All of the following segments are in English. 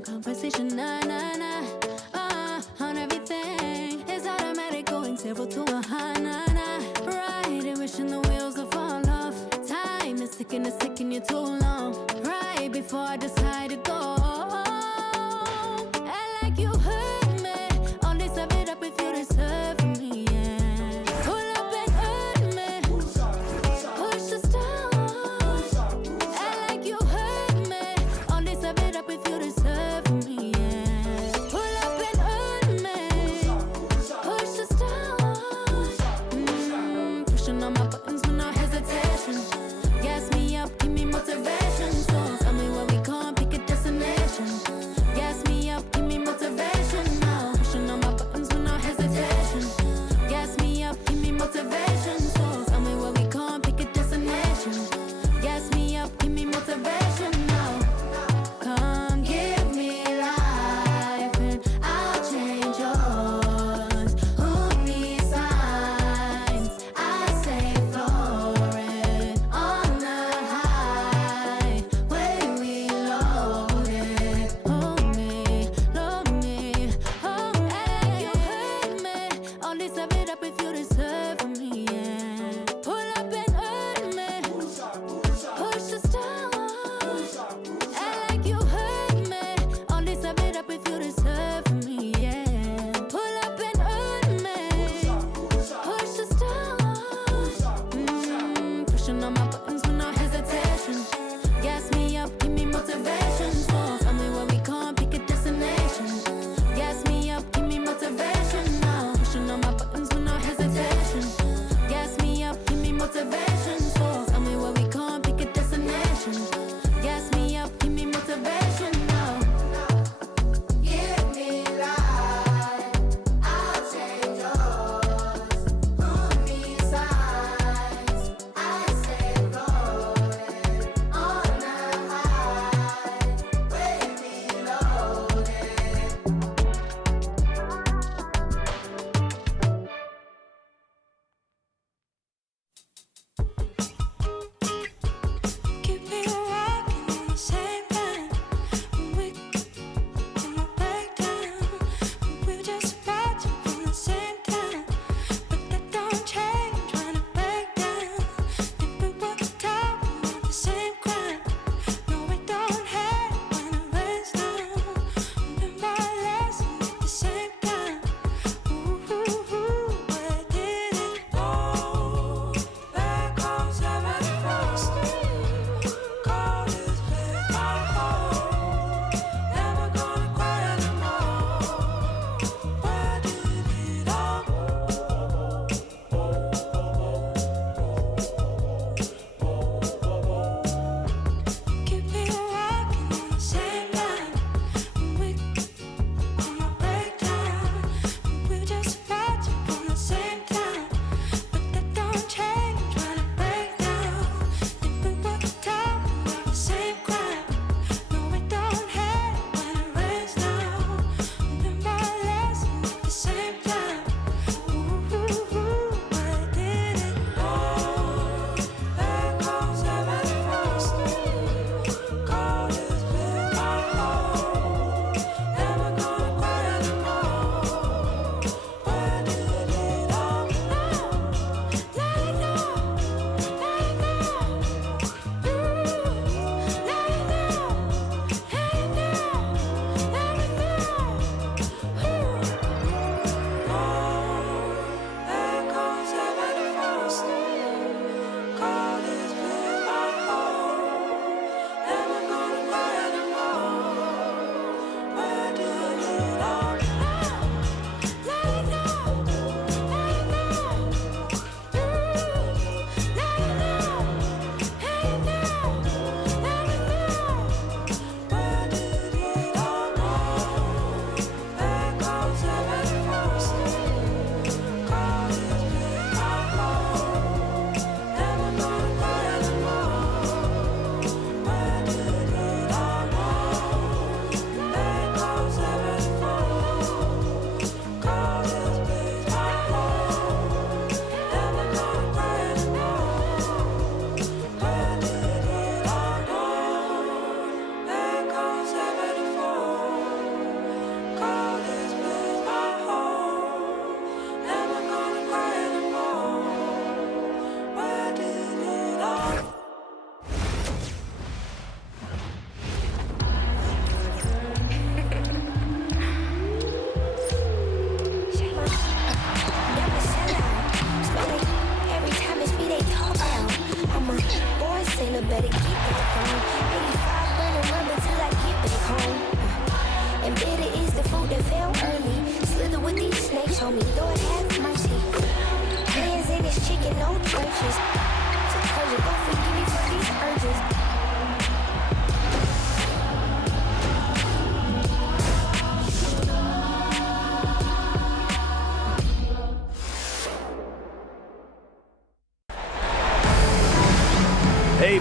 no conversation, nah, nah, nah. On everything, it's automatic, going 0 to a high, nah, nah. Right, and wishing the wheels will fall off. Time is ticking, it's taking you too long. Right before I decide to go. Act like you heard me. Only serve it up if you deserve me, yeah. Pull up and hurt me. Push the stars. Act like you heard me. Only serve it up if you deserve me, yeah. Pull up and hurt me. Push the stars. Pushing on my buttons with no hesitation. Gas me up, give me motivation. So tell me where we going, pick a destination.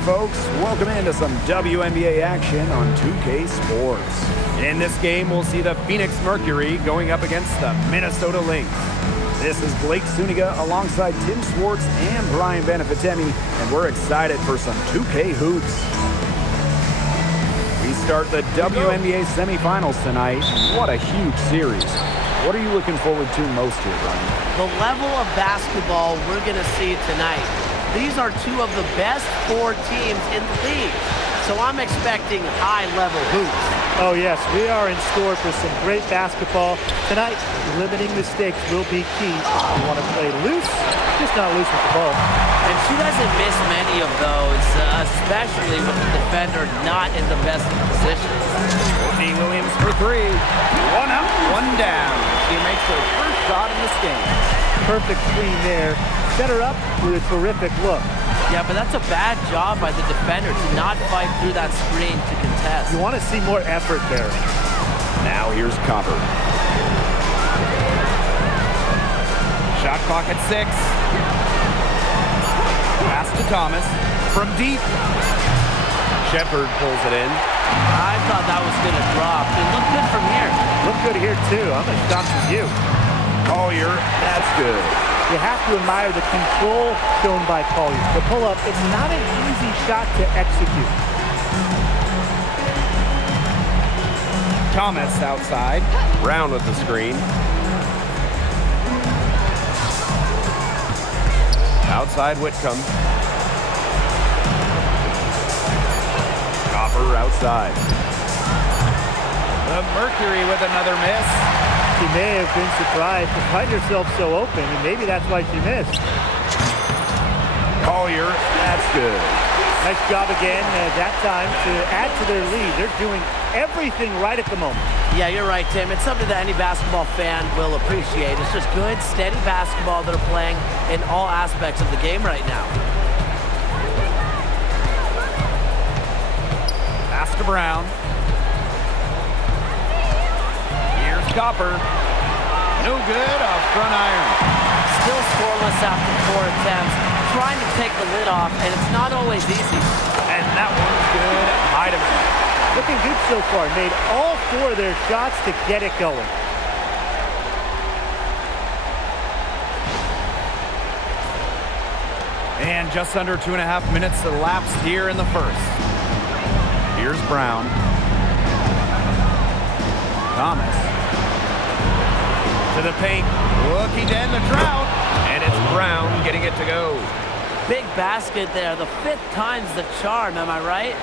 folks. Welcome into some WNBA action on 2K Sports. In this game, we'll see the Phoenix Mercury going up against the Minnesota Lynx. This is Blake Suniga alongside Tim Swartz and Brian Benefitemi, and we're excited for some 2K hoops. We start the WNBA Semifinals tonight. What a huge series. What are you looking forward to most here, Brian? The level of basketball we're going to see tonight. These are two of the best 4 teams in the league. So I'm expecting high-level hoops. Oh, yes, we are in store for some great basketball. Tonight, limiting mistakes will be key. We want to play loose, just not loose with the ball. And she doesn't miss many of those, especially with the defender not in the best position. Courtney Williams for 3. 1 up, 1 down. She makes her first shot in this game. Perfect screen there. Set her up with a terrific look. Yeah, but that's a bad job by the defender to not fight through that screen to contest. You want to see more effort there. Now here's Copper. Shot clock at 6. Pass to Thomas. From deep. Shepard pulls it in. I thought that was going to drop. It looked good from here. Looked good here, too. I'm going to stop with you. Collier, that's good. You have to admire the control shown by Collier. The pull-up, it's not an easy shot to execute. Thomas outside. Brown with the screen. Outside Whitcomb. Copper outside. The Mercury with another miss. She may have been surprised to find herself so open, and maybe that's why she missed. Collier, that's good. Nice job again, that time, to add to their lead. They're doing everything right at the moment. Yeah, you're right, Tim. It's something that any basketball fan will appreciate. It's just good, steady basketball that are playing in all aspects of the game right now. Pass to Brown. Copper. No good, a front iron. Still scoreless after 4 attempts. Trying to take the lid off, and it's not always easy. And that one's good. High to miss. Looking good so far. Made all 4 of their shots to get it going. And just under 2.5 minutes elapsed here in the first. Here's Brown. Thomas. To the paint, looking to end the drought, and it's Brown getting it to go. Big basket there, the 5th time's the charm, am I right?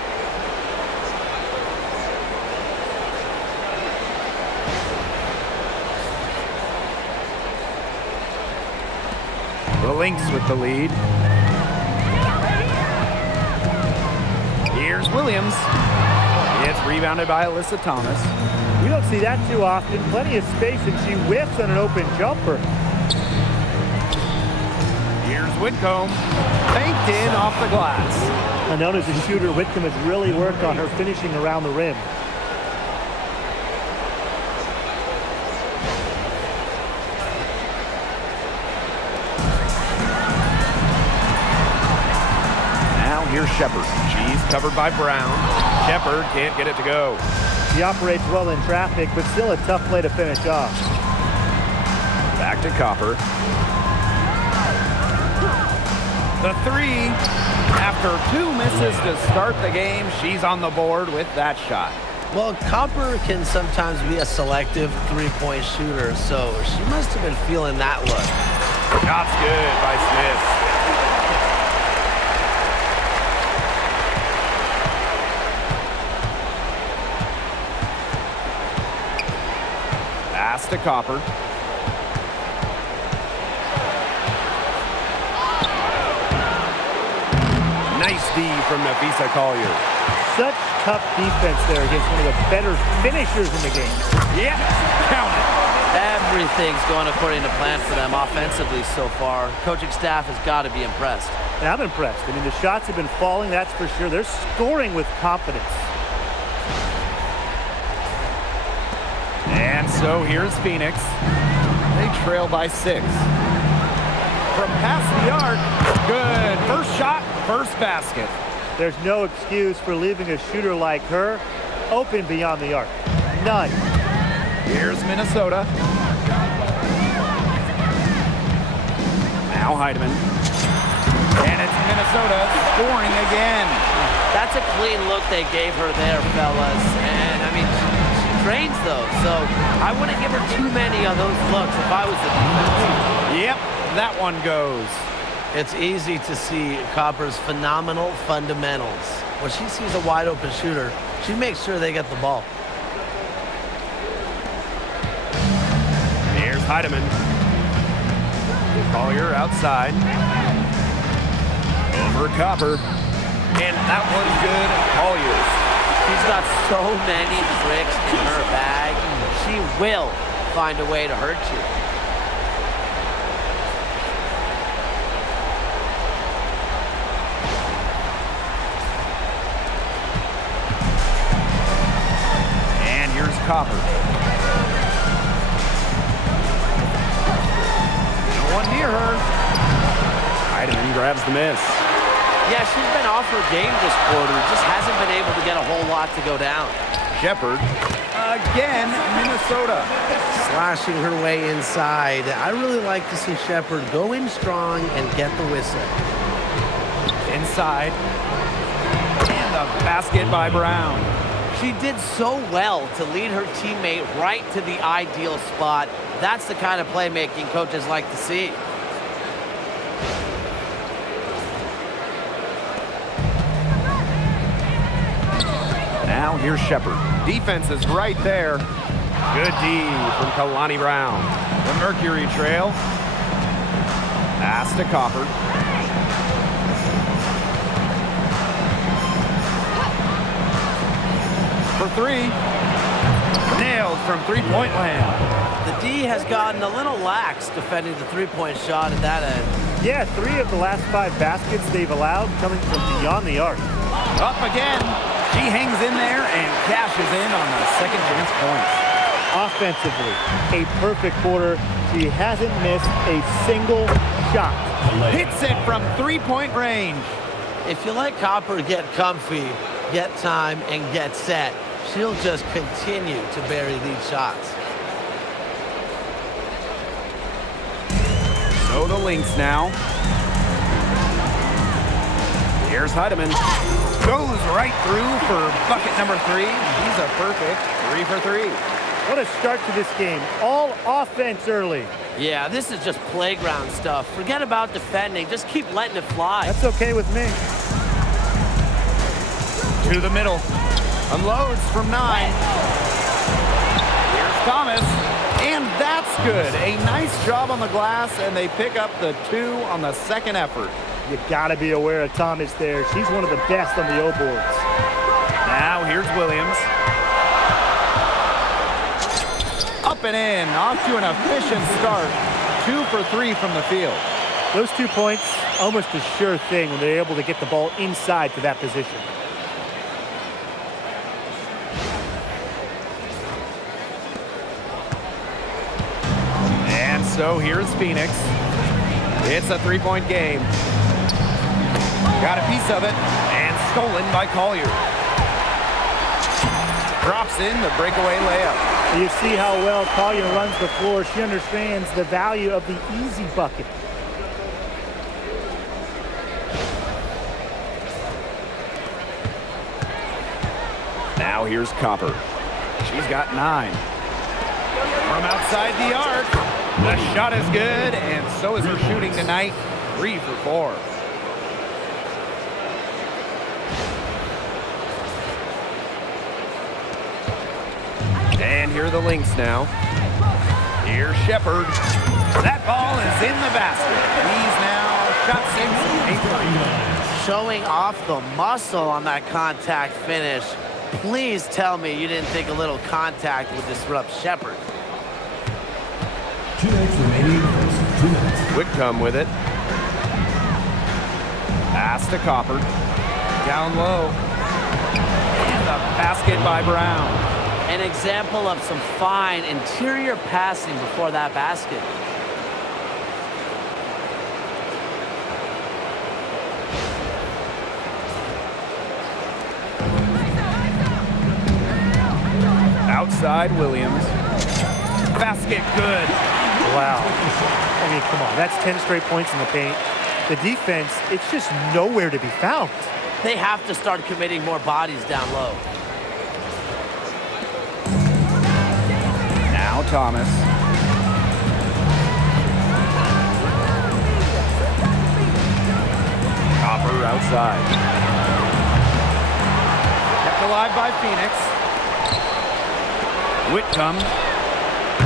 The Lynx with the lead. Here's Williams. It's rebounded by Alyssa Thomas. We don't see that too often. Plenty of space, and she whiffs on an open jumper. Here's Whitcomb. Banked in off the glass. And known as a shooter, Whitcomb has really worked on her finishing around the rim. Now here's Shepard. She's covered by Brown. Shepard can't get it to go. She operates well in traffic, but still a tough play to finish off. Back to Copper. The 3. After 2 misses to start the game, she's on the board with that shot. Well, Copper can sometimes be a selective 3-point shooter, so she must have been feeling that look. Shot's good by Smith. To Copper. Nice D from Nafisa Collier. Such tough defense there against one of the better finishers in the game. Yeah, count it. Everything's going according to plan for them offensively so far. Coaching staff has got to be impressed. And I'm impressed. I mean, the shots have been falling, that's for sure. They're scoring with confidence. And so here's Phoenix. They trail by 6. From past the arc, good. First shot, first basket. There's no excuse for leaving a shooter like her open beyond the arc. None. Here's Minnesota. Now Heidemann. And it's Minnesota scoring again. That's a clean look they gave her there, fellas. And, I mean, she trains those, so I wouldn't give her too many of those looks if I was the defense. Yep, that one goes. It's easy to see Copper's phenomenal fundamentals. When she sees a wide-open shooter, she makes sure they get the ball. Here's Heidemann. Collier outside. Over Copper. And that one's good. Collier. She's got so many tricks in her bag. She will find a way to hurt you. And here's Copper. No one near her. Heidemann grabs the miss. Yeah, she's been off her game this quarter. Just hasn't been able to get a whole lot to go down. Shepherd. Again, Minnesota. Slashing her way inside. I really like to see Shepherd go in strong and get the whistle. Inside. And the basket by Brown. She did so well to lead her teammate right to the ideal spot. That's the kind of playmaking coaches like to see. Now here's Shepherd. Defense is right there. Good D from Kalani Brown. The Mercury trail. Pass to Copper. For three. Nailed from three-point land. The D has gotten a little lax defending the three-point shot at that end. Yeah, 3 of the last 5 baskets they've allowed coming from beyond the arc. Up again. She hangs in there and cashes in on the second chance points. Offensively, a perfect quarter. She hasn't missed a single shot. Hits it from three-point range. If you let Copper get comfy, get time, and get set, she'll just continue to bury these shots. So the Lynx now. Here's Heidemann. Goes right through for bucket number 3. He's a perfect 3 for 3. What a start to this game. All offense early. Yeah, this is just playground stuff. Forget about defending. Just keep letting it fly. That's okay with me. To the middle. Unloads from 9. Here's Thomas. And that's good. A nice job on the glass, and they pick up the 2 on the second effort. You gotta be aware of Thomas there. She's one of the best on the O boards. Now here's Williams. Up and in, off to an efficient start. 2 for 3 from the field. Those 2 points, almost a sure thing when they're able to get the ball inside to that position. And so here's Phoenix. It's a 3-point game. Got a piece of it, and stolen by Collier. Drops in the breakaway layup. You see how well Collier runs the floor. She understands the value of the easy bucket. Now here's Copper. She's got 9. From outside the arc. The shot is good, and so is her shooting tonight. 3 for 4. And here are the Lynx now. Here's Shepherd. That ball is in the basket. He's now shot 6, 8 3. Showing off the muscle on that contact finish. Please tell me you didn't think a little contact would disrupt Shepherd. 2 minutes remaining. 2 minutes. Whitcomb with it. Pass to Copper. Down low. And the basket by Brown. An example of some fine interior passing before that basket. Outside Williams. Basket good. Wow. I mean, come on. That's 10 straight points in the paint. The defense, it's just nowhere to be found. They have to start committing more bodies down low. Now Thomas. Copper outside. Kept alive by Phoenix. Whitcomb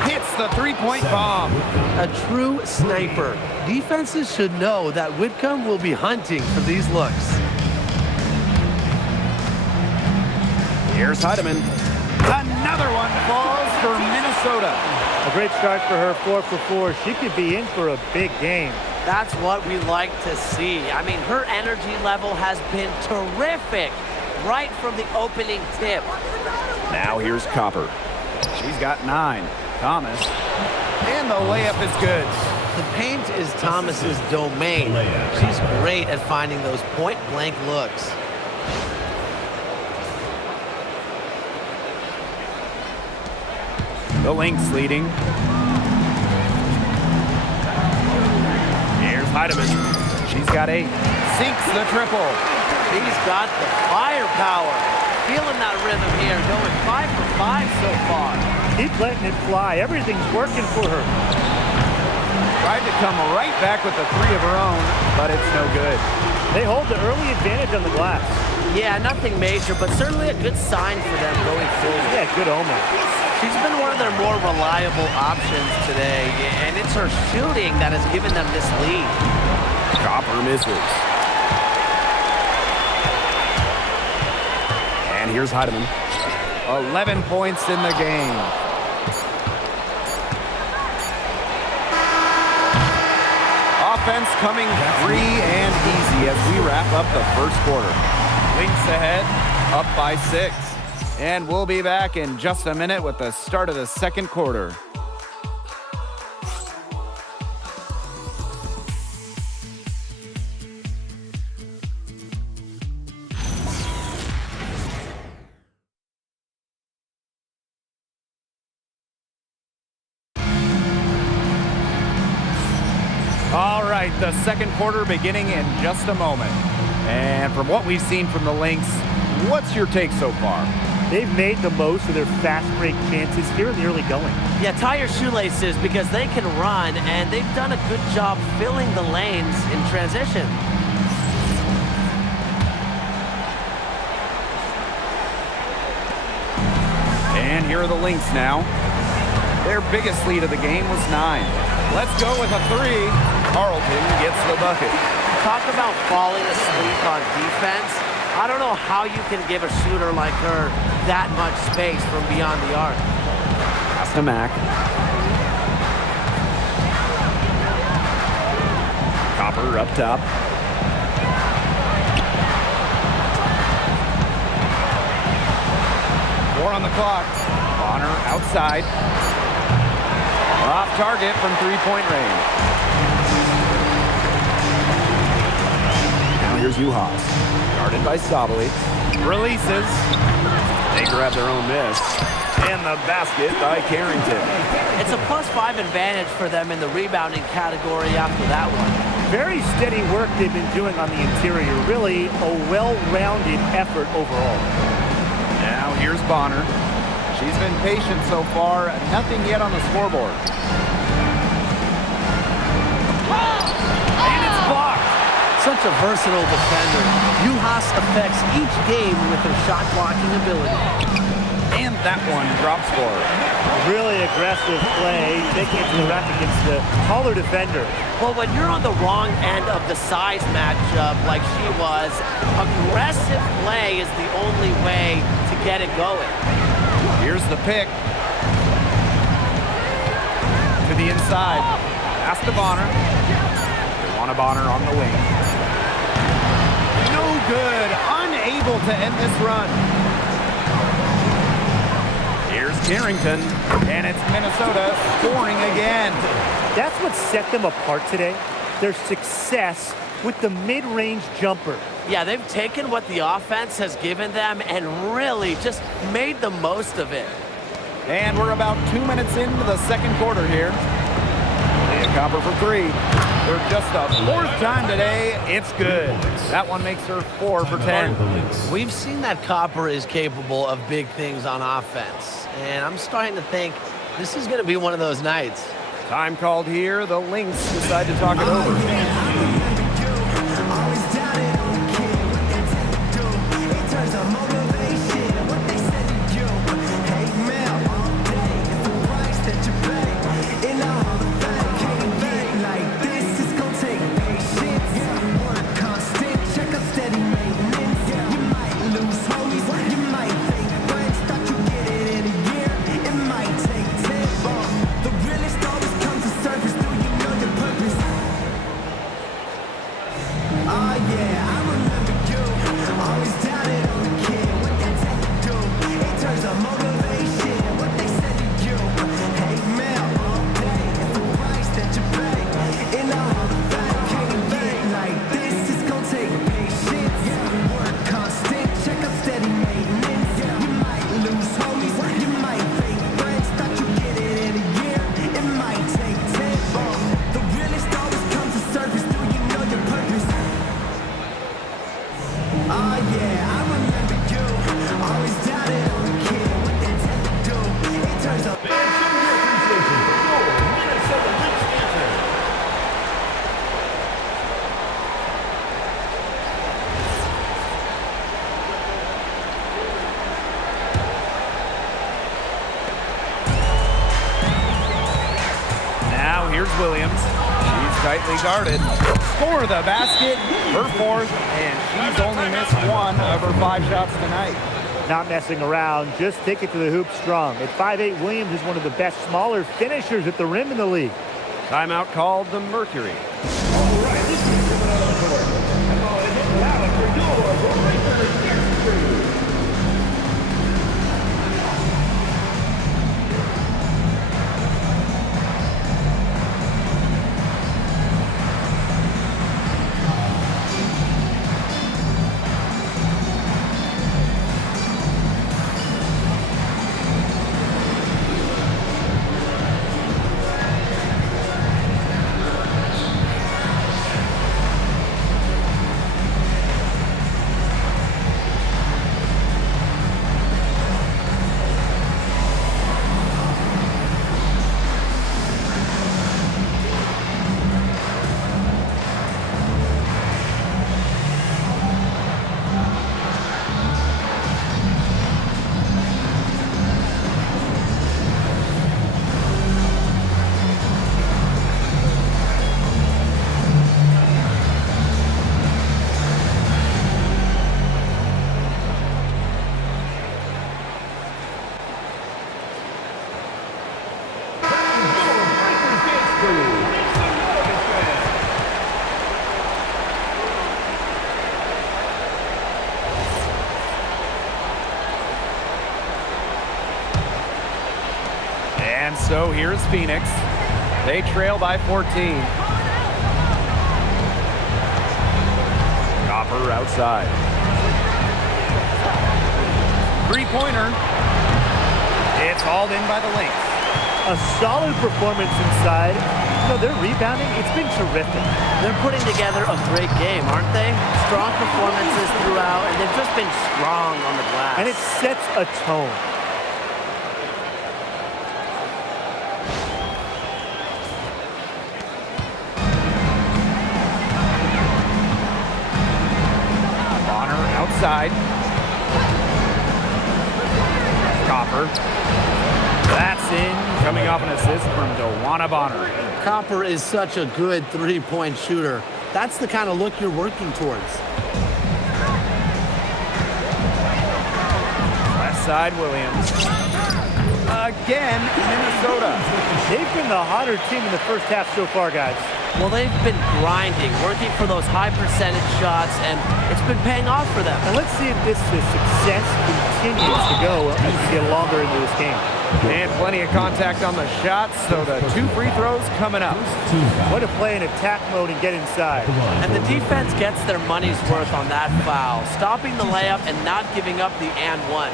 hits the three-point bomb. A true sniper. Defenses should know that Whitcomb will be hunting for these looks. Here's Heidemann. Another one falls for Minnesota. A great start for her, 4 for 4. She could be in for a big game. That's what we like to see. I mean, her energy level has been terrific right from the opening tip. Now here's Copper. She's got 9. Thomas. And the layup is good. The paint is Thomas's domain. She's great at finding those point-blank looks. The Lynx leading. Here's Heidemann. She's got 8. Sinks the triple. He's got the firepower. Feeling that rhythm here, going 5 for 5 so far. Keep letting it fly. Everything's working for her. Tried to come right back with the 3 of her own, but it's no good. They hold the early advantage on the glass. Yeah, nothing major, but certainly a good sign for them going forward. Yeah, good omen. She's been one of their more reliable options today, and it's her shooting that has given them this lead. Copper misses. And here's Heidemann. 11 points in the game. Offense coming free and easy as we wrap up the first quarter. Lynx ahead, up by 6. And we'll be back in just a minute with the start of the second quarter. All right, the second quarter beginning in just a moment. And from what we've seen from the Lynx, what's your take so far? They've made the most of their fast break chances here in the early going. Yeah, tie your shoelaces because they can run, and they've done a good job filling the lanes in transition. And here are the Lynx now. Their biggest lead of the game was 9. Let's go with a 3. Carlton gets the bucket. Talk about falling asleep on defense. I don't know how you can give a shooter like her that much space from beyond the arc. Pass to Mack. Copper up top. Four on the clock. Bonner outside. Off target from three-point range. Now here's Uhas. Guarded by Sabali. Releases. They grab their own miss. And the basket by Carrington. It's a +5 advantage for them in the rebounding category after that one. Very steady work they've been doing on the interior. Really a well-rounded effort overall. Now here's Bonner. She's been patient so far. Nothing yet on the scoreboard. And it's blocked. Such a versatile defender. Uhas affects each game with her shot-blocking ability. And that one drops for her. Really aggressive play, taking it to the rack against the taller defender. Well, when you're on the wrong end of the size matchup like she was, aggressive play is the only way to get it going. Here's the pick. To the inside. Pass to Bonner. They want a Bonner on the wing. No good. Unable to end this run. Here's Carrington. And it's Minnesota scoring again. That's what set them apart today. Their success with the mid-range jumper. Yeah, they've taken what the offense has given them and really just made the most of it. And we're about 2 minutes into the second quarter here. Leah Copper for three. For just the fourth time today, it's good. That one makes her 4 for 10. We've seen that Copper is capable of big things on offense, and I'm starting to think this is going to be one of those nights. Time called here. The Lynx decide to talk it over. Here's Williams. She's tightly guarded. For the basket, her fourth, and she's only missed 1 of her 5 shots tonight. Not messing around, just take it to the hoop strong. At 5'8", Williams is one of the best smaller finishers at the rim in the league. Timeout called the Mercury. All right, this is coming on the court. Come on, and get loud for your Mercury. And so here's Phoenix. They trail by 14. Copper outside. Three-pointer. It's hauled in by the Lynx. A solid performance inside. No, their rebounding, it's been terrific. They're putting together a great game, aren't they? Strong performances throughout, and they've just been strong on the glass. And it sets a tone. Outside. Copper. That's in. Coming off an assist from DeWanna Bonner. Copper is such a good three-point shooter. That's the kind of look you're working towards. Left side, Williams. Again, Minnesota. They've been the hotter team in the first half so far, guys. Well, they've been grinding, working for those high percentage shots, and it's been paying off for them. And let's see if this success continues to go as we get longer into this game. And plenty of contact on the shots, so the 2 free throws coming up. Way to play in attack mode and get inside. And the defense gets their money's worth on that foul, stopping the layup and not giving up the and one.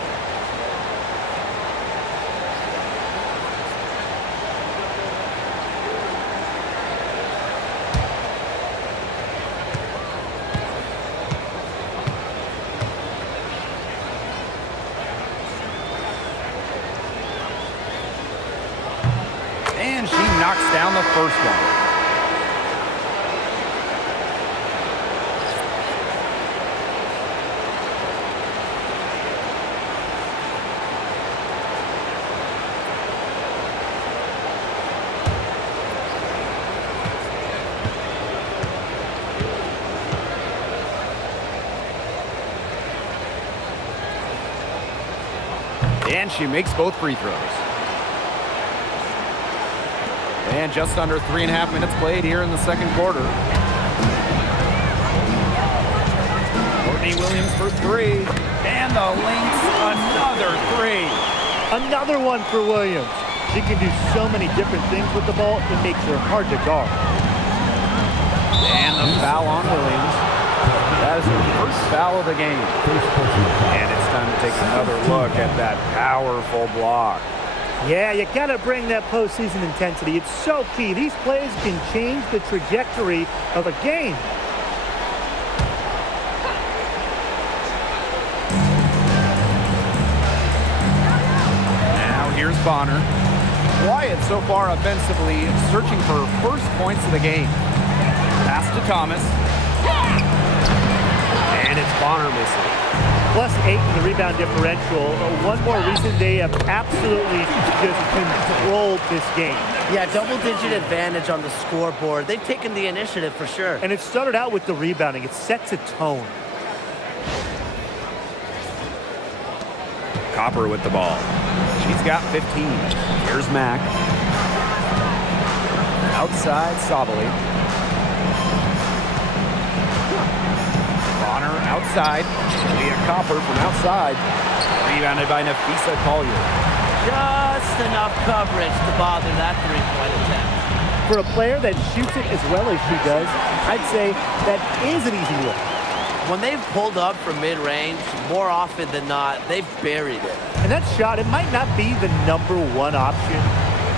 And she knocks down the first one. And she makes both free throws. And just under 3.5 minutes played here in the second quarter. Courtney Williams for three. And the Lynx, another three. Another one for Williams. She can do so many different things with the ball, it makes her hard to guard. And the foul on Williams. That is her first foul of the game. And it's time to take another look at that powerful block. Yeah, you gotta bring that postseason intensity. It's so key. These plays can change the trajectory of a game. Now here's Bonner. Wyatt so far offensively searching for first points of the game. Pass to Thomas. And it's Bonner missing. +8 in the rebound differential. One more reason they have absolutely just controlled this game. Yeah, double-digit advantage on the scoreboard. They've taken the initiative for sure. And it started out with the rebounding. It sets a tone. Copper with the ball. She's got 15. Here's Mack. Outside Sabali. Bonner outside. Leah Copper from outside. Rebounded by Nafisa Collier. Just enough coverage to bother that three-point attempt. For a player that shoots it as well as she does, I'd say that is an easy look. When they've pulled up from mid-range, more often than not, they've buried it. And that shot, it might not be the #1 option,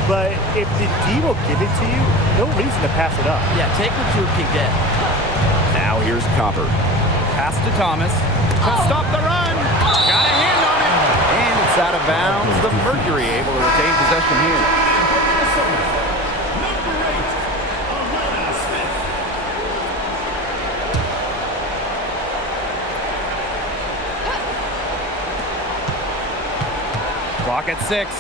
but if the D will give it to you, no reason to pass it up. Yeah, take what you can get. Now here's Copper. Pass to Thomas. To stop the run. Got a hand on it. And it's out of bounds. The Mercury able to retain possession here. Clock at 6.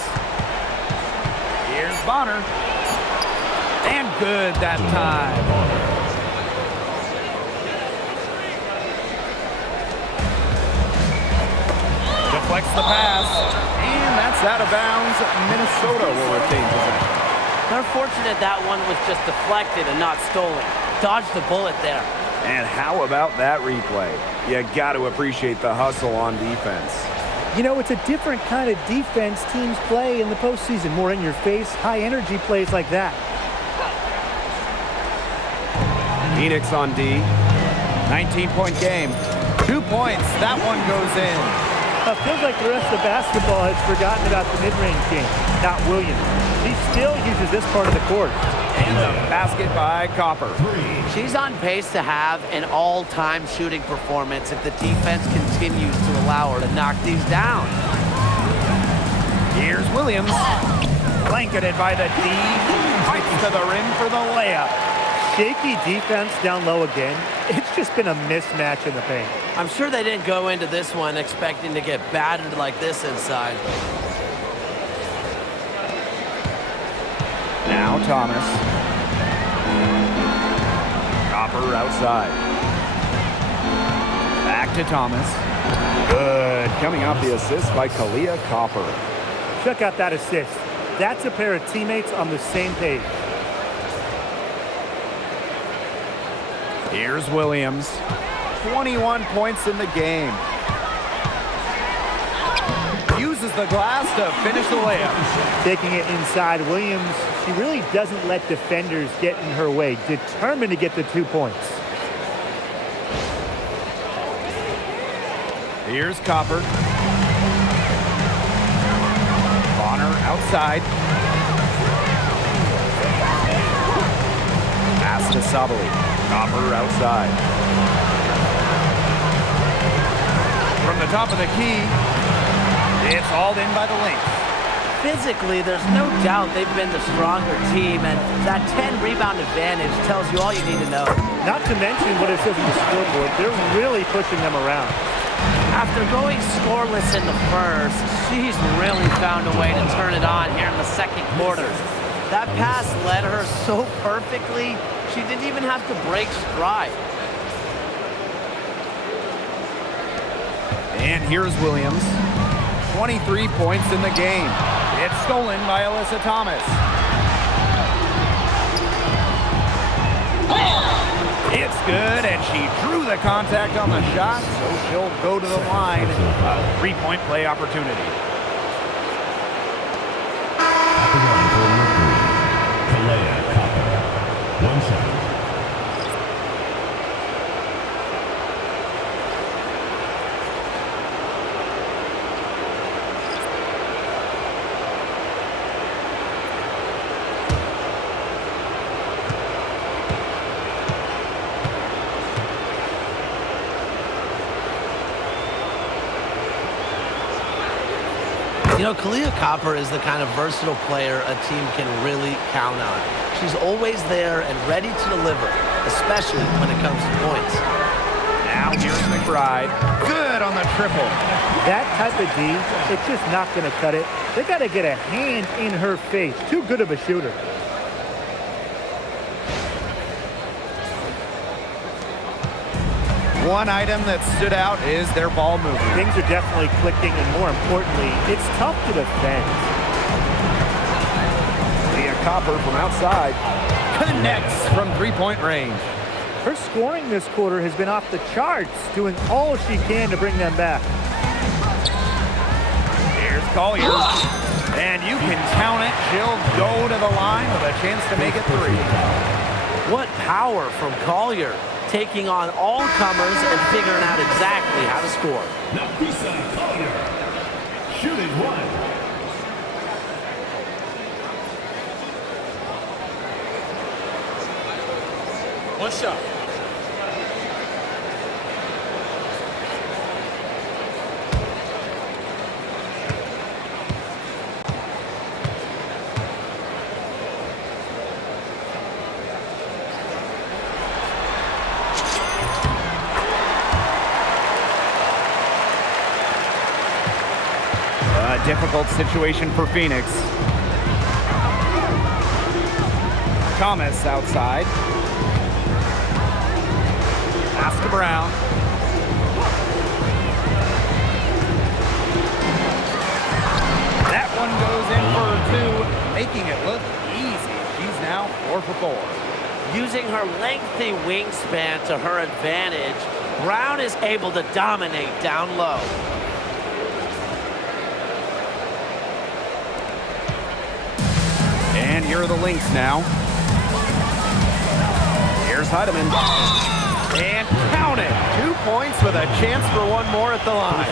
Here's Bonner. And good that time. Deflects the pass, and that's out of bounds. Minnesota will retain possession. They're fortunate that one was just deflected and not stolen. Dodged the bullet there. And how about that replay? You got to appreciate the hustle on defense. You know, it's a different kind of defense teams play in the postseason. More in your face, high energy plays like that. Phoenix on D. 19-point game. 2 points. That one goes in. It feels like the rest of basketball has forgotten about the mid-range game. Not Williams. He still uses this part of the court. And the basket by Copper. She's on pace to have an all-time shooting performance if the defense continues to allow her to knock these down. Here's Williams. Blanketed by the D. Fights to the rim for the layup. Shaky defense down low again. It's just been a mismatch in the paint. I'm sure they didn't go into this one expecting to get battered like this inside. Now Thomas. Copper outside. Back to Thomas. Good. Coming off the assist by Kalia Copper. Check out that assist. That's a pair of teammates on the same page. Here's Williams. 21 points in the game. Uses the glass to finish the layup. Taking it inside, Williams, she really doesn't let defenders get in her way. Determined to get the 2 points. Here's Copper. Bonner outside. Pass to Sabali. Copper outside. From the top of the key, it's hauled in by the Lynx. physically, there's no doubt they've been the stronger team, and that 10-rebound advantage tells you all you need to know. Not to mention what it says on the scoreboard, they're really pushing them around. After going scoreless in the first, she's really found a way to turn it on here in the second quarter. That pass led her so perfectly, she didn't even have to break stride. And here's Williams. 23 points in the game. It's stolen by Alyssa Thomas. It's good, and she drew the contact on the shot, so she'll go to the line. A three-point play opportunity. At the line for Mercury, Kalea Copper. 1 shot. You know, Kalea Copper is the kind of versatile player a team can really count on. She's always there and ready to deliver, especially when it comes to points. Now here's McBride. Good on the triple. That type of D, it's just not going to cut it. They got to get a hand in her face. Too good of a shooter. One item that stood out is their ball movement. Things are definitely clicking, and more importantly, it's tough to defend. Leah Copper from outside connects from three-point range. Her scoring this quarter has been off the charts, doing all she can to bring them back. Here's Collier. And you can count it. She'll go to the line with a chance to make it three. What power from Collier, taking on all comers and figuring out exactly how to score. Nafisa Collier, shooting 1. One shot. A difficult situation for Phoenix. Thomas outside. Pass to Brown. That one goes in for 2, making it look easy. She's now 4 for 4. Using her lengthy wingspan to her advantage, Brown is able to dominate down low. And here are the Lynx now. Here's Heidemann. And count it. 2 points with a chance for one more at the line.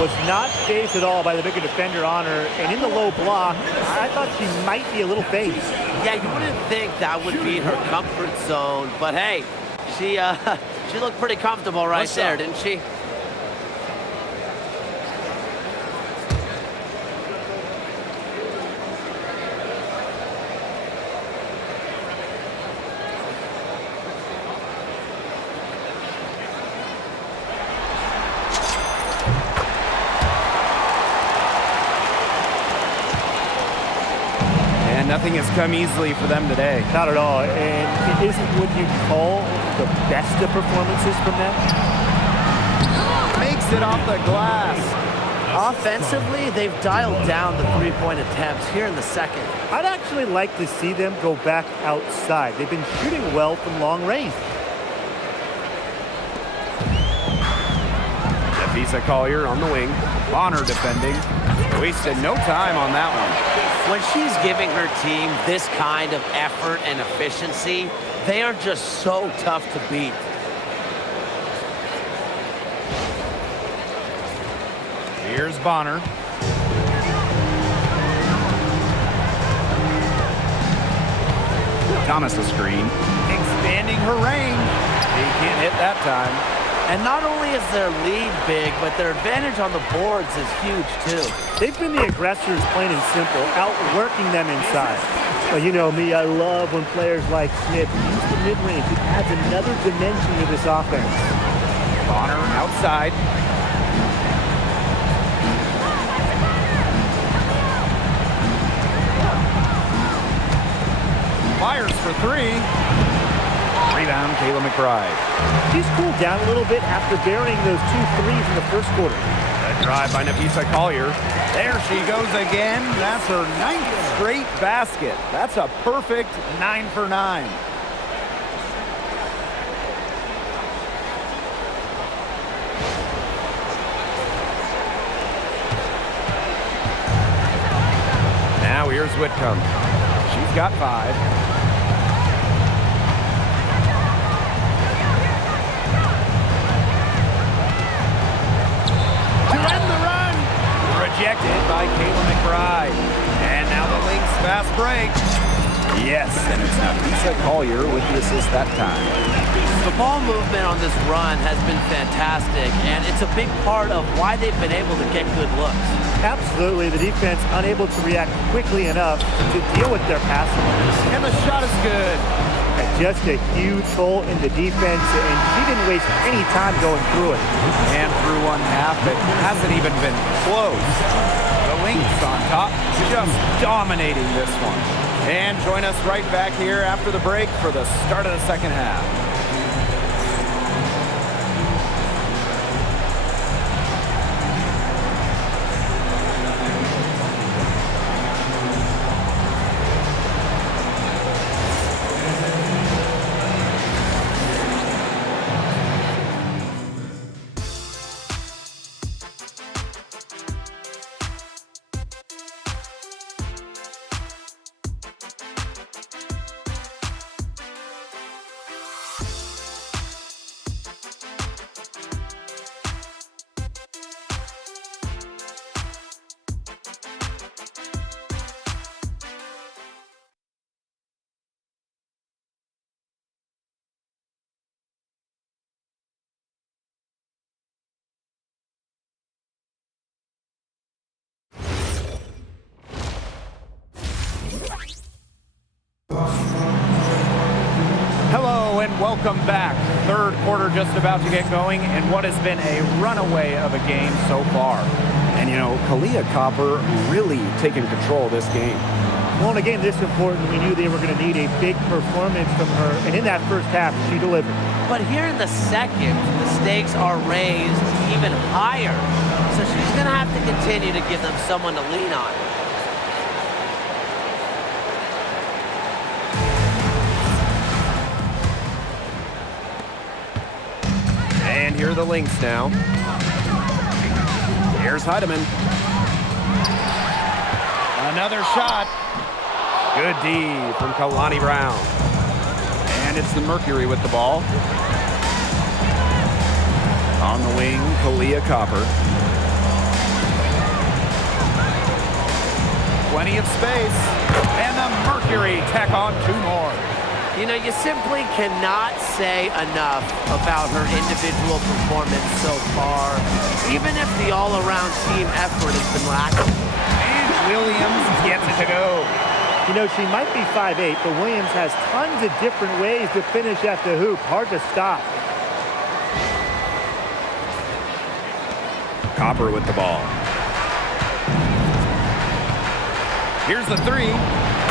Was not phased at all by the bigger defender on her, and in the low block, I thought she might be a little phased. Yeah, you wouldn't think that would be her comfort zone, but hey, she looked pretty comfortable right there, didn't she? Nothing has come easily for them today. Not at all, and it isn't what you call the best of performances from them. Makes it off the glass. Offensively, they've dialed down the three-point attempts here in the second. I'd actually like to see them go back outside. They've been shooting well from long range. Nafisa Collier on the wing. Bonner defending. Wasted no time on that one. When she's giving her team this kind of effort and efficiency, they are just so tough to beat. Here's Bonner. Thomas a screen. Expanding her range. He can't hit that time. And not only is their lead big, but their advantage on the boards is huge too. They've been the aggressors, plain and simple, outworking them inside. But you know me, I love when players like Smith use the mid-range. It adds another dimension to this offense. Bonner outside. Fires for three. Rebound, Kayla McBride. She's cooled down a little bit after burying those 2 threes in the first quarter. A drive by Napisa Collier. There she goes again. That's her 9th straight basket. That's a perfect 9 for 9. Now here's Whitcomb. She's got 5. Rejected by Kayla McBride. And now the Lynx fast break. Yes, and it's Napisa Collier with the assist that time. The ball movement on this run has been fantastic, and it's a big part of why they've been able to get good looks. Absolutely, the defense unable to react quickly enough to deal with their passing. And the shot is good. And just a huge hole in the defense, and she didn't waste any time going through it. And through one half, it hasn't even been close. The Lynx on top, just dominating this one. And join us right back here after the break for the start of the second half. Hello and welcome back. Third quarter just about to get going in what has been a runaway of a game so far. And you know, Kalia Copper really taking control of this game. Well, in a game this important, we knew they were going to need a big performance from her, and in that first half, she delivered. But here in the second, the stakes are raised even higher. So she's going to have to continue to give them someone to lean on. And here are the Lynx now. Here's Heidemann. Another shot. Good D from Kalani Brown. And it's the Mercury with the ball. On the wing, Kalia Copper. Plenty of space. And the Mercury tack on 2 more. You know, you simply cannot say enough about her individual performance so far, even if the all-around team effort has been lacking. And Williams gets it to go. You know, she might be 5'8", but Williams has tons of different ways to finish at the hoop. Hard to stop. Copper with the ball. Here's the 3.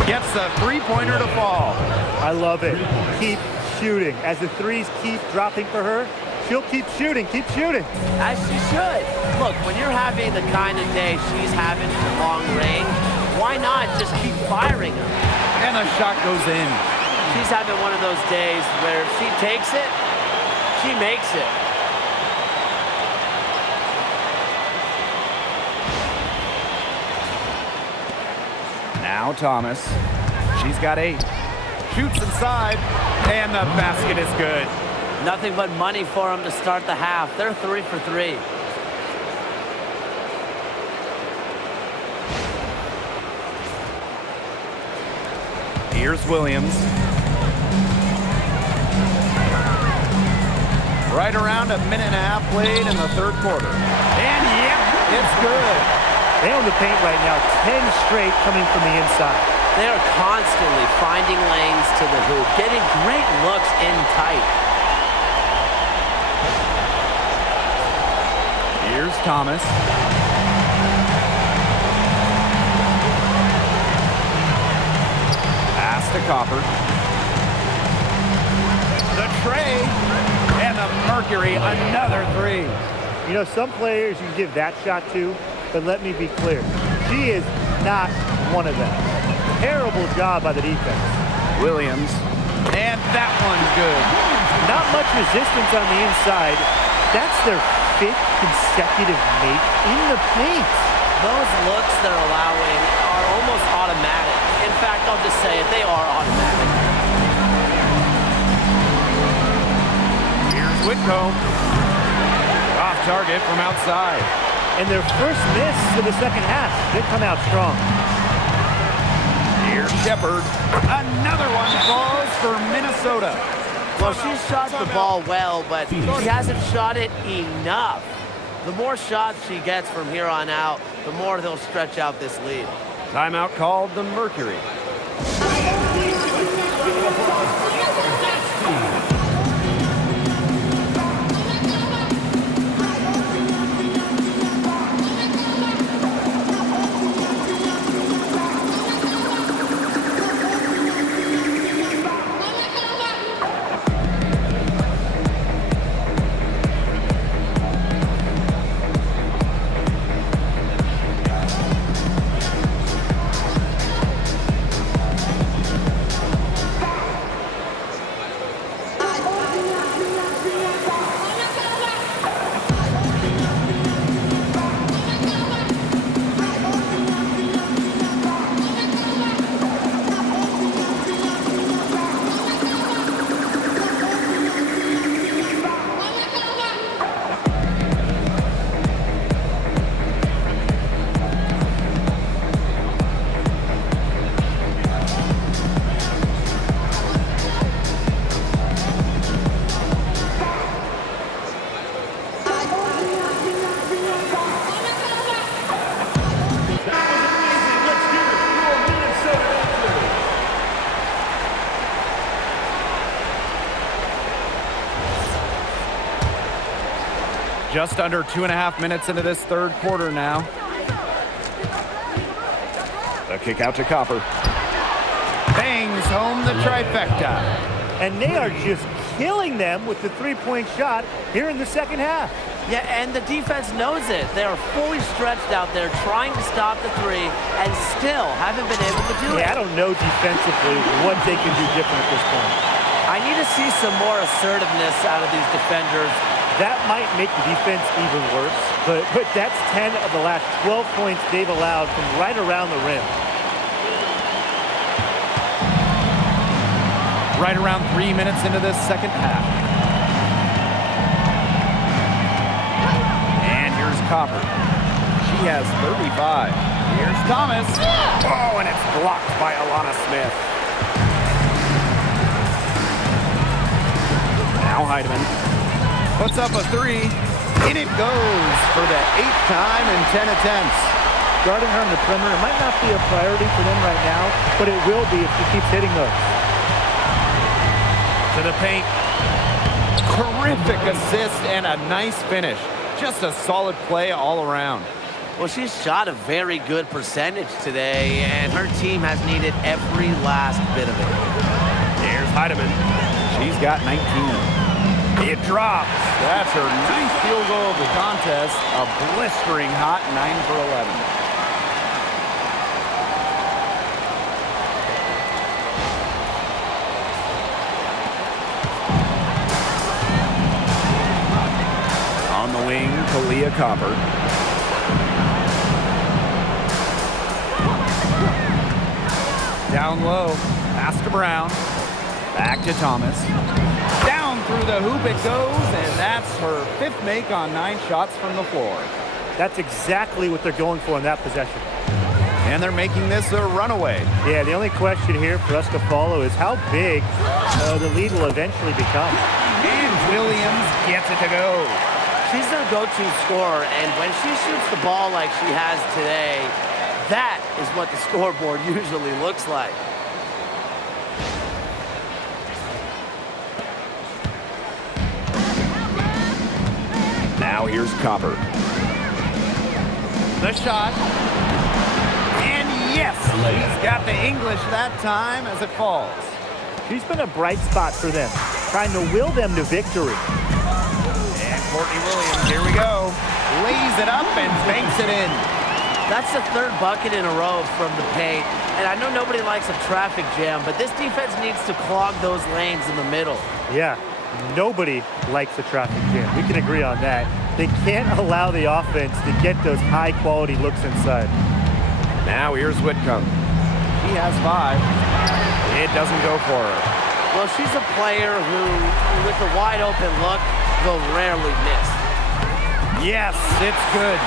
Gets the 3-pointer to fall. I love it. Keep shooting. As the threes keep dropping for her, she'll keep shooting. Keep shooting. As she should. Look, when you're having the kind of day she's having from long range, why not just keep firing them? And the shot goes in. She's having one of those days where if she takes it, she makes it. Now Thomas. She's got 8. Shoots inside, and the basket is good. Nothing but money for them to start the half. They're 3 for 3. Here's Williams. Right around a minute and a half played in the third quarter. And yep, it's good. They own the paint right now, 10 straight coming from the inside. They are constantly finding lanes to the hoop, getting great looks in tight. Here's Thomas. Pass to Copper. The tray. And the Mercury, another three. You know, some players you give that shot to, but let me be clear. She is not one of them. Terrible job by the defense. Williams. And that one's good. Not much resistance on the inside. That's their 5th consecutive make in the paint. Those looks they're allowing are almost automatic. In fact, I'll just say it, they are automatic. Here's Whitcomb. Off target from outside. And their first miss of the second half. They come out strong. Here's Shepard. Another one falls for Minnesota. Well, she's shot the ball well, but she hasn't shot it enough. The more shots she gets from here on out, the more they'll stretch out this lead. Timeout called the Mercury. Just under 2.5 minutes into this third quarter now. The kick out to Copper. Bangs home the trifecta. And they are just killing them with the three-point shot here in the second half. Yeah, and the defense knows it. They are fully stretched out there trying to stop the three and still haven't been able to do it. I don't know defensively what they can do different at this point. I need to see some more assertiveness out of these defenders. That might make the defense even worse, but that's 10 of the last 12 points they've allowed from right around the rim. Right around 3 minutes into this second half. And here's Copper. She has 35. Here's Thomas. Oh, and it's blocked by Alana Smith. Now Heidemann puts up a three, and it goes for the 8th time in 10 attempts. Guarding her on the perimeter might not be a priority for them right now, but it will be if she keeps hitting those. To the paint. Terrific assist and a nice finish. Just a solid play all around. Well, she's shot a very good percentage today, and her team has needed every last bit of it. Here's Heidemann. She's got 19. It drops. That's her 9th field goal of the contest. A blistering hot 9 for 11. On the wing, Kalia Copper. Down low. Pass to Brown. Back to Thomas. Down through the hoop it goes, and that's her 5th make on 9 shots from the floor. That's exactly what they're going for in that possession. And they're making this a runaway. Yeah, the only question here for us to follow is how big the lead will eventually become. And Williams gets it to go. She's their go-to scorer, and when she shoots the ball like she has today, that is what the scoreboard usually looks like. Now here's Copper. The shot. And yes, he's got the English that time as it falls. She's been a bright spot for them, trying to will them to victory. And Courtney Williams, here we go. Lays it up and banks it in. That's the third bucket in a row from the paint. And I know nobody likes a traffic jam, but this defense needs to clog those lanes in the middle. Yeah, nobody likes a traffic jam. We can agree on that. They can't allow the offense to get those high-quality looks inside. Now here's Whitcomb. He has 5. It doesn't go for her. Well, she's a player who, with a wide-open look, will rarely miss. Yes, it's good.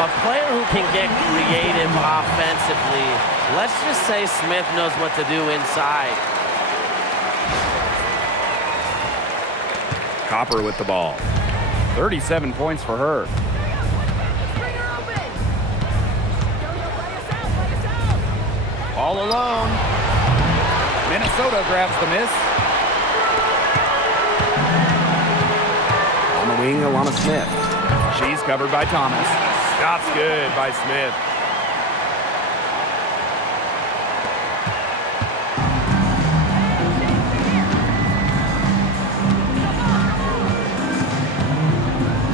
A player who can get creative offensively. Let's just say Smith knows what to do inside. Copper with the ball. 37 points for her. All alone. Minnesota grabs the miss. On the wing, Alana Smith. She's covered by Thomas. Shot's good by Smith.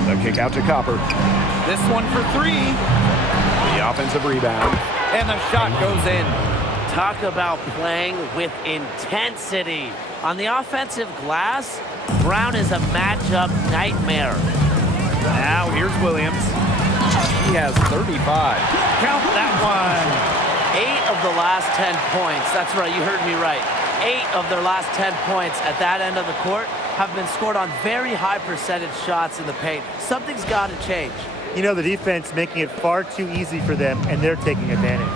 The kick out to Copper. This one for 3. The offensive rebound. And the shot goes in. Talk about playing with intensity. On the offensive glass, Brown is a matchup nightmare. Now here's Williams. He has 35. Count that one. 8 of the last 10 points. That's right, you heard me right. 8 of their last 10 points at that end of the court have been scored on very high percentage shots in the paint. Something's got to change. You know, the defense making it far too easy for them, and they're taking advantage.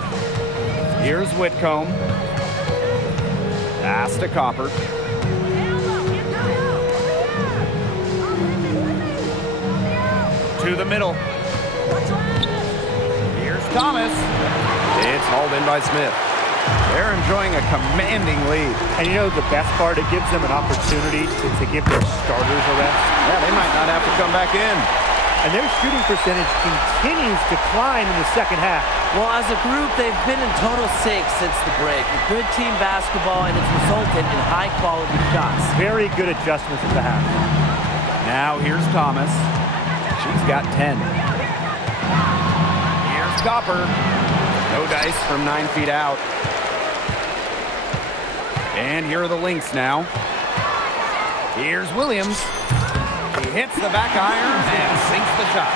Here's Whitcomb. Pass to Copper. To the middle. Here's Thomas. It's hauled in by Smith. They're enjoying a commanding lead. And you know the best part? It gives them an opportunity to give their starters a rest. Yeah, they might not have to come back in. And their shooting percentage continues to climb in the second half. Well, as a group, they've been in total sync since the break. Good team basketball, and it's resulted in high-quality shots. Very good adjustments at the half. Now here's Thomas. She's got 10. Here's Copper. No dice from 9 feet out. And here are the Lynx now. Here's Williams. He hits the back iron and sinks the shot.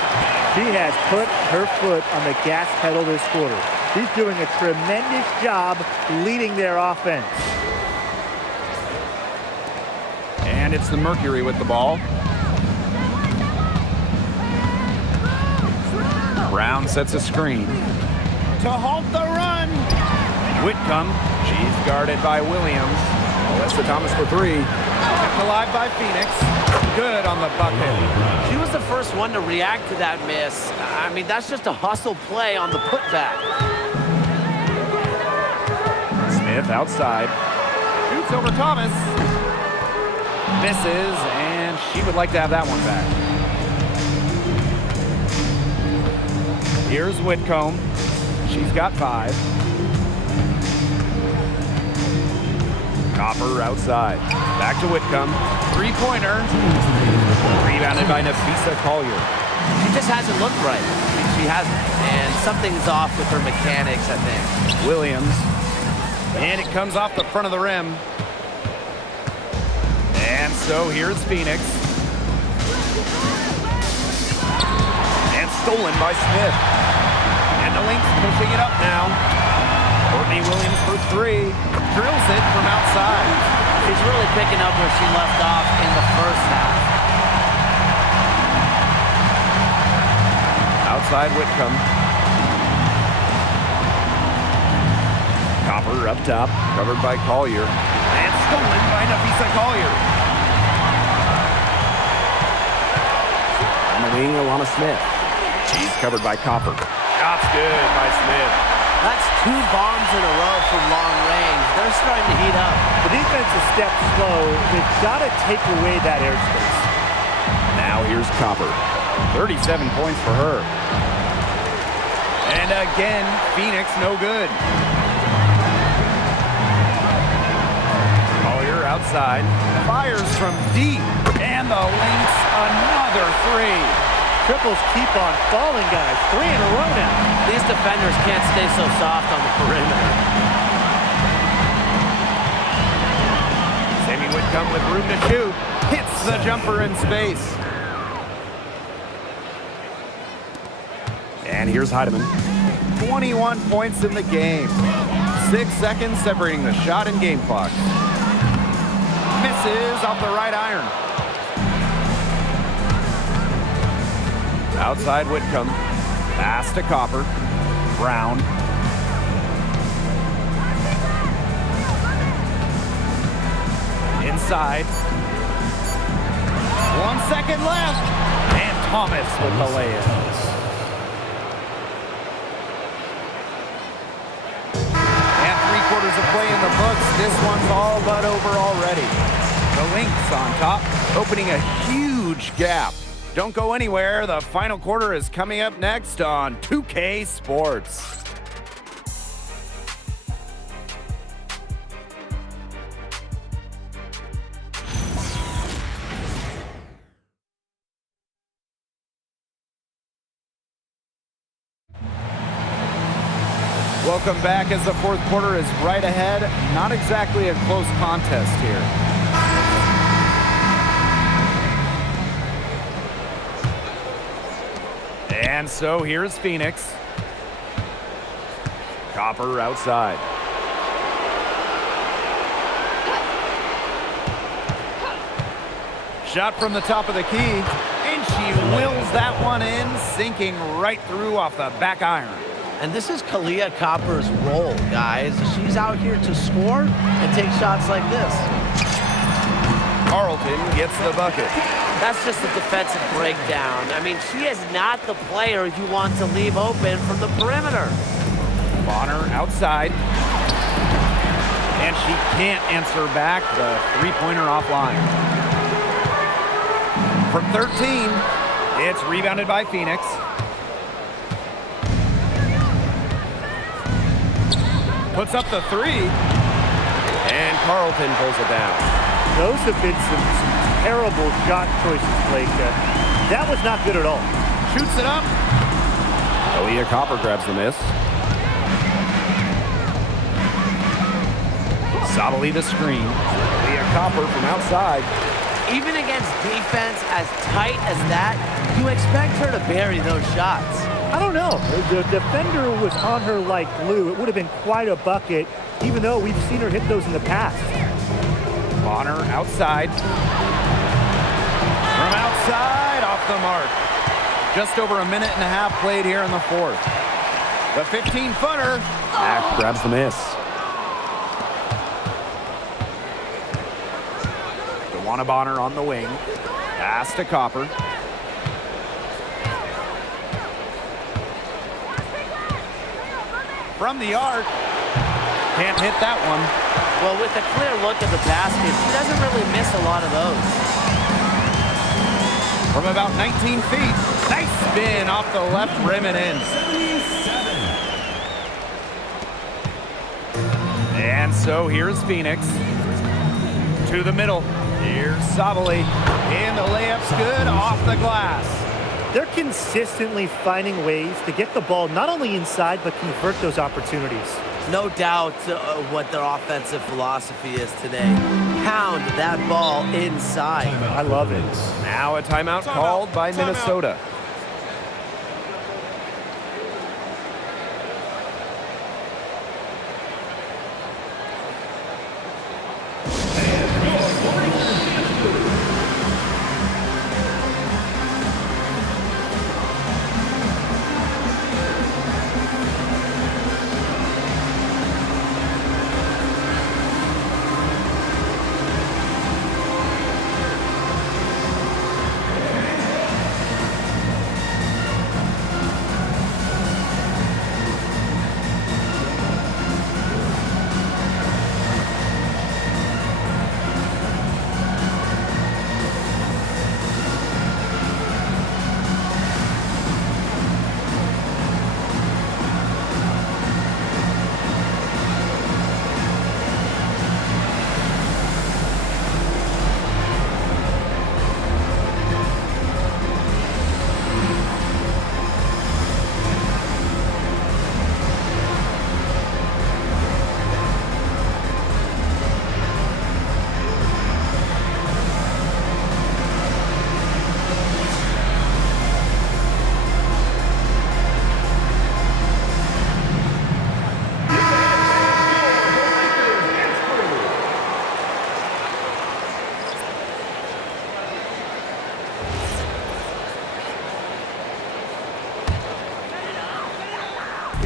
She has put her foot on the gas pedal this quarter. She's doing a tremendous job leading their offense. And it's the Mercury with the ball. Brown sets a screen. To halt the run. Whitcomb, she's guarded by Williams. Melissa Thomas for 3. Kept alive by Phoenix. Good on the bucket. She was the first one to react to that miss. I mean, that's just a hustle play on the putback. Smith outside. Shoots over Thomas. Misses, and she would like to have that one back. Here's Whitcomb. She's got 5. Copper outside. Back to Whitcomb. 3-pointer. Rebounded by Nafisa Collier. She just hasn't looked right. She hasn't. And something's off with her mechanics, I think. Williams. And it comes off the front of the rim. And so here's Phoenix. And stolen by Smith. And the Lynx pushing it up now. Courtney Williams for 3. Drills it from outside. She's really picking up where she left off in the first half. Outside Whitcomb. Copper up top, covered by Collier. And stolen by Nafisa Collier. the wing, Alana Smith. She's covered by Copper. Shot's good by Smith. That's 2 bombs in a row from long range. They're starting to heat up. The defense is step slow. They've got to take away that airspace. Now here's Copper. 37 points for her. And again, Phoenix no good. Collier outside. Fires from deep. And the Lynx another 3. Triples keep on falling, guys. 3 in a row now. These defenders can't stay so soft on the perimeter. Sami Whitcomb with room to shoot. Hits the jumper in space. And here's Heidemann. 21 points in the game. 6 seconds separating the shot and game clock. Misses off the right iron. Outside Whitcomb. Pass to Copper. Brown. Inside. 1 second left. And Thomas with the lay-in. Quarters of play in the books. This one's all but over already. The Lynx on top, opening a huge gap. Don't go anywhere. The final quarter is coming up next on 2K Sports. Welcome back as the fourth quarter is right ahead. Not exactly a close contest here. And so here's Phoenix. Copper outside. Shot from the top of the key, and she wills that one in, sinking right through off the back iron. And this is Kahleah Copper's role, guys. She's out here to score and take shots like this. Carlton gets the bucket. That's just a defensive breakdown. I mean, she is not the player you want to leave open from the perimeter. Bonner outside. And she can't answer back the three-pointer offline. From 13, it's rebounded by Phoenix. Puts up the 3, and Carlton pulls it down. Those have been some terrible shot choices, Blake. That was not good at all. Shoots it up. Kahleah Copper grabs the miss. Sabali the screen. Kahleah Copper from outside. Even against defense as tight as that, you expect her to bury those shots. I don't know. The defender was on her like glue. It would have been quite a bucket, even though we've seen her hit those in the past. Bonner outside. From outside, off the mark. Just over a minute and a half played here in the fourth. The 15-footer. Mack grabs the miss. DeWanna Bonner on the wing. Pass to Copper. From the arc. Can't hit that one. Well, with a clear look at the basket, she doesn't really miss a lot of those. From about 19 feet. Nice spin off the left rim and in. And so here's Phoenix. To the middle. Here's Sabali. And the layup's good off the glass. They're consistently finding ways to get the ball not only inside, but convert those opportunities. No doubt what their offensive philosophy is today. Pound that ball inside. I love it. Now a timeout called by Minnesota.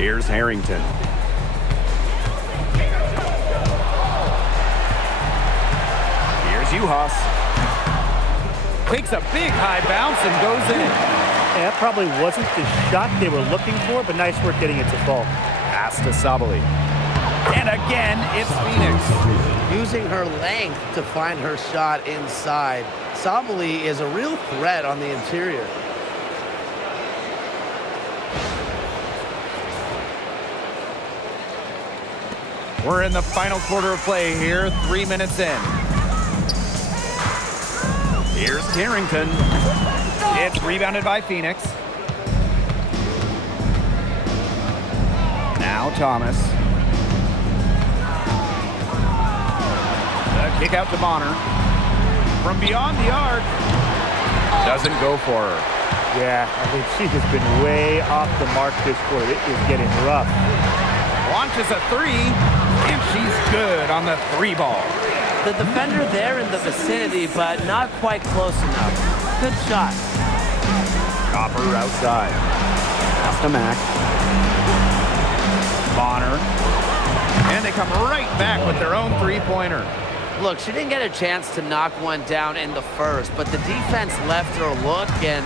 Here's Harrington. Here's Uhas. Takes a big high bounce and goes in. Yeah, that probably wasn't the shot they were looking for, but nice work getting it to fall. Pass to Sabali. And again, it's Phoenix. Using her length to find her shot inside. Sabali is a real threat on the interior. We're in the final quarter of play here, 3 minutes in. Here's Carrington. It's rebounded by Phoenix. Now Thomas. The kick out to Bonner. From beyond the arc. Doesn't go for her. Yeah, I mean, she has been way off the mark this quarter. It is getting rough. Launches a three, and she's good on the three ball. The defender there in the vicinity, but not quite close enough. Good shot. Copper outside. Pass to Mack. Bonner. And they come right back with their own three-pointer. Look, she didn't get a chance to knock one down in the first, but the defense left her a look, and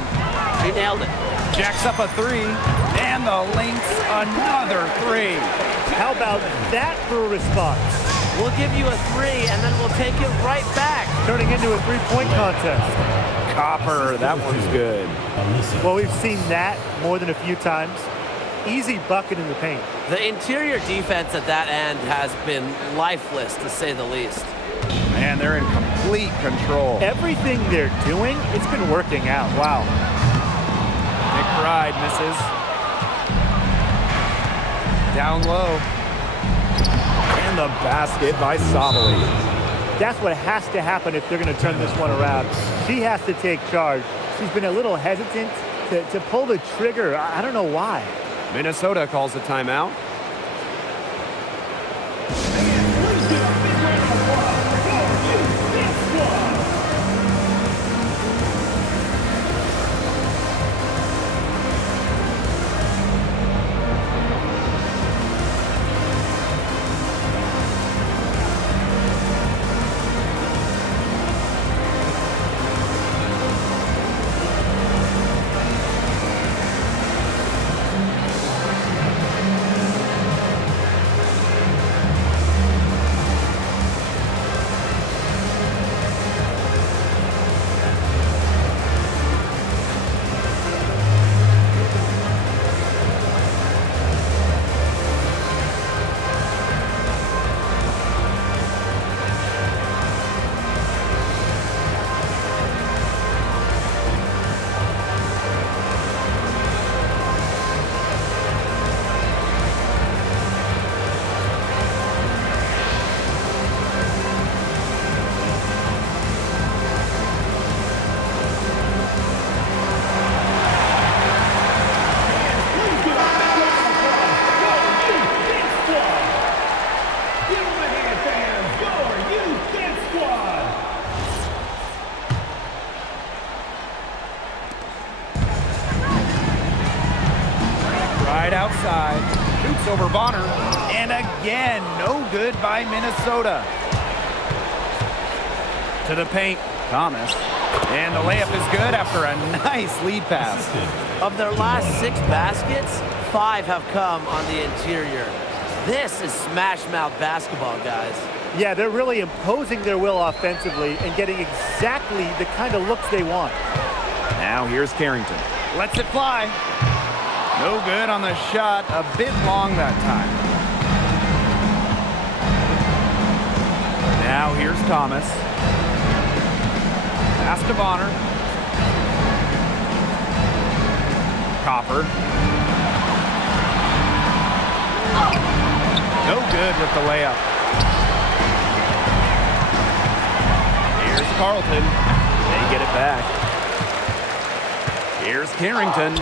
she nailed it. Jacks up a three, and the Lynx another three. How about that for a response? We'll give you a three, and then we'll take it right back. Turning into a three-point contest. Copper, that one's good. Well, we've seen that more than a few times. Easy bucket in the paint. The interior defense at that end has been lifeless, to say the least. And they're in complete control. Everything they're doing, it's been working out. Wow. McBride misses. Down low. And the basket by Sabali. That's what has to happen if they're going to turn this one around. She has to take charge. She's been a little hesitant to pull the trigger. I don't know why. Minnesota calls a timeout. Outside, shoots over Bonner, and again, no good by Minnesota. To the paint, Thomas, and the layup is good after a nice lead pass. Of their last 6 baskets, 5 have come on the interior. This is smash-mouth basketball, guys. Yeah, they're really imposing their will offensively and getting exactly the kind of looks they want. Now here's Carrington. Lets it fly. No good on the shot, a bit long that time. Now here's Thomas. Pass to Bonner. Copper. No good with the layup. Here's Carlton. They get it back. Here's Carrington.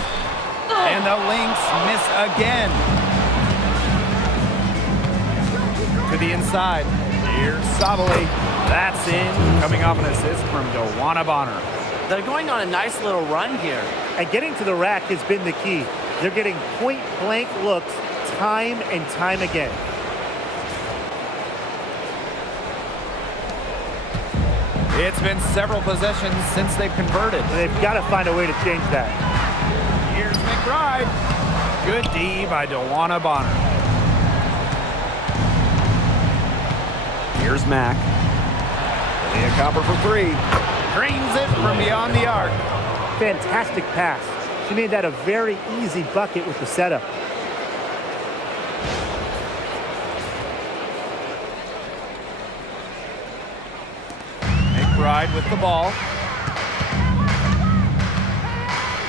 And the Lynx miss again. To the inside. Here's Sabali. That's in. Coming off an assist from Joanna Bonner. They're going on a nice little run here. And getting to the rack has been the key. They're getting point-blank looks time and time again. It's been several possessions since they've converted. And they've got to find a way to change that. Here's McBride. Good D by DeWanna Bonner. Here's Mack. Leah Copper for three. Drains it from beyond the arc. Fantastic pass. She made that a very easy bucket with the setup. McBride with the ball.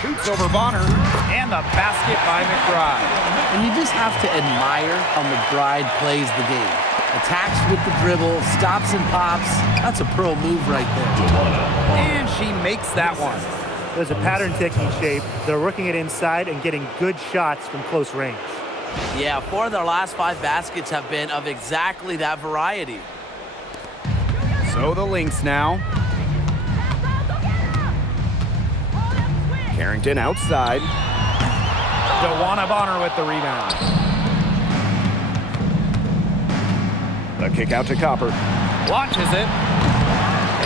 Shoots over Bonner. And the basket by McBride. And you just have to admire how McBride plays the game. Attacks with the dribble, stops and pops. That's a pro move right there. And she makes that one. There's a pattern taking shape. They're working it inside and getting good shots from close range. Yeah, 4 of their last 5 baskets have been of exactly that variety. So the Lynx now. Carrington outside. DeWanna Bonner with the rebound. The kick out to Copper. Launches it.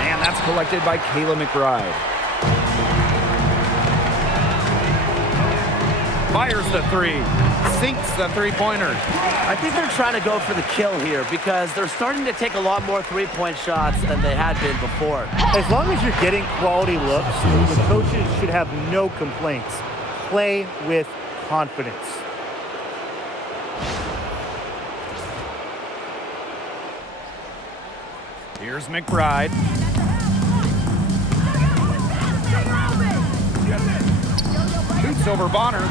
And that's collected by Kayla McBride. Fires the three. Sinks the three-pointer. I think they're trying to go for the kill here because they're starting to take a lot more three-point shots than they had been before. As long as you're getting quality looks, the coaches should have no complaints. Play with confidence. Here's McBride. Shoots over Bonner.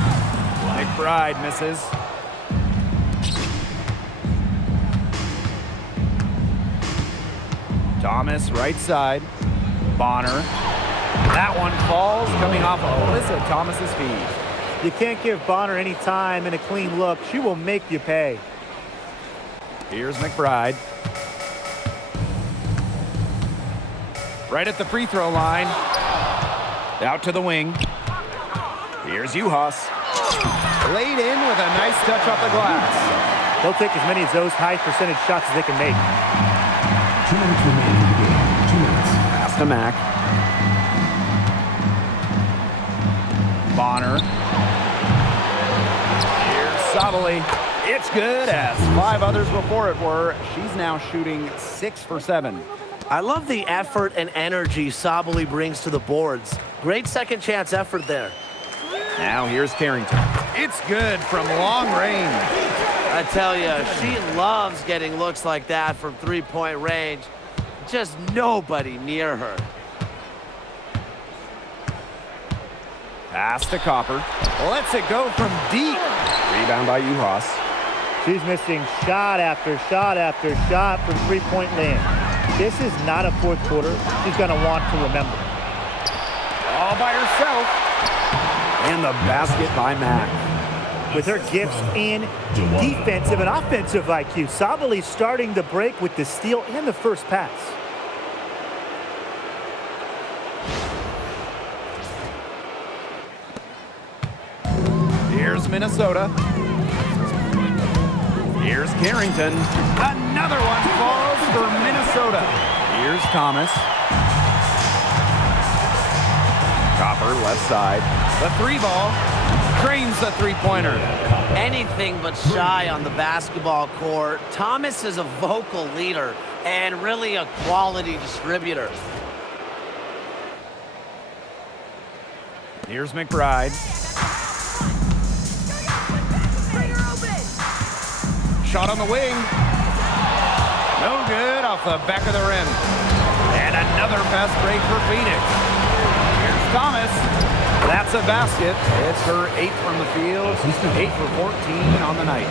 McBride misses. Thomas right side. Bonner. That one falls coming off Alyssa Thomas's feet. You can't give Bonner any time and a clean look. She will make you pay. Here's McBride. Right at the free throw line. Out to the wing. Here's Uhas. Laid in with a nice touch off the glass. They'll take as many of those high percentage shots as they can make. 2 minutes remaining in the game. 2 minutes. Pass to Mack. Bonner. Here's Sabali. It's good, as 5 others before it were. She's now shooting 6 for 7. I love the effort and energy Sabali brings to the boards. Great second chance effort there. Now here's Carrington. It's good from long range. I tell you, she loves getting looks like that from three-point range. Just nobody near her. Pass to Copper. Lets it go from deep. Rebound by Uhas. She's missing shot after shot after shot from three-point land. This is not a fourth quarter she's going to want to remember. All by herself. And the basket by Mack. With her gifts in defensive and offensive IQ, Sabali starting the break with the steal and the first pass. Here's Minnesota. Here's Carrington. Another one falls for Minnesota. Here's Thomas. Copper left side. The 3-ball drains the three-pointer. Anything but shy on the basketball court. Thomas is a vocal leader and really a quality distributor. Here's McBride. Shot on the wing. No good, off the back of the rim. And another fast break for Phoenix. Here's Thomas. That's a basket. It's her 8th from the field. 8 for 14 on the night.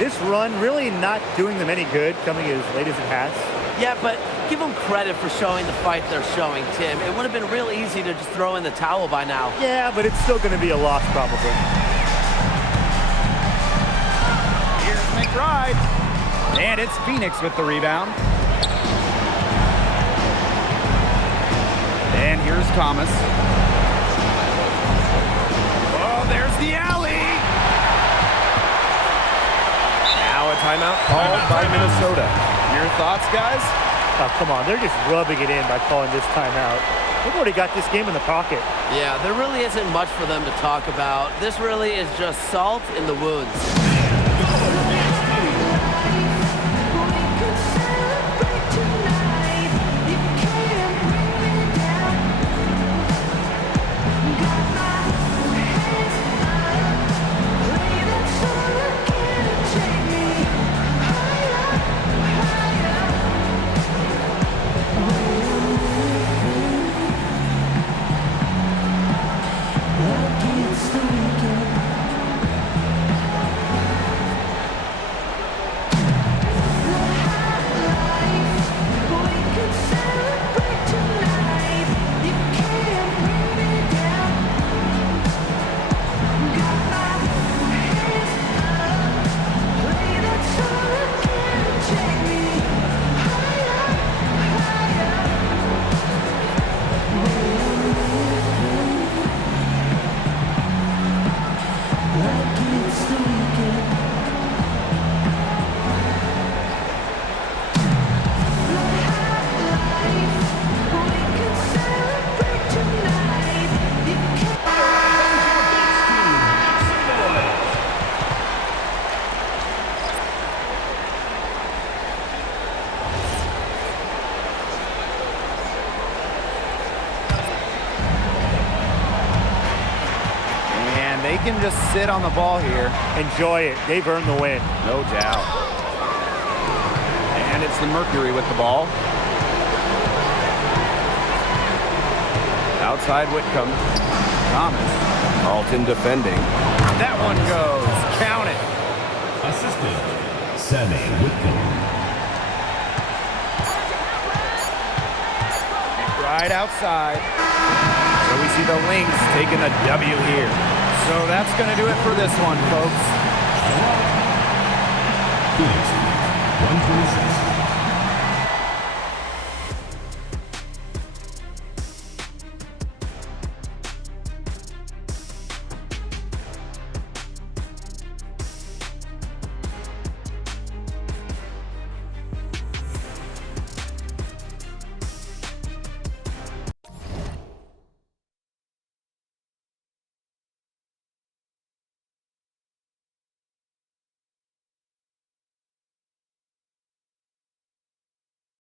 This run really not doing them any good, coming as late as it has. Yeah, but give them credit for showing the fight they're showing, Tim. It would have been real easy to just throw in the towel by now. Yeah, but it's still going to be a loss probably. Here's McBride. And it's Phoenix with the rebound. And here's Thomas. Oh, there's the alley. Now a timeout called by Minnesota. Your thoughts, guys? Oh, come on. They're just rubbing it in by calling this timeout. They've already got this game in the pocket. Yeah, there really isn't much for them to talk about. This really is just salt in the wounds. They can just sit on the ball here. Enjoy it. They've earned the win. No doubt. And it's the Mercury with the ball. Outside Whitcomb. Thomas. Carlton defending. That one goes. Count it. Assistant, Sami Whitcomb. Right outside. So we see the Lynx taking a W here. So that's going to do it for this one, folks. Phoenix, 127.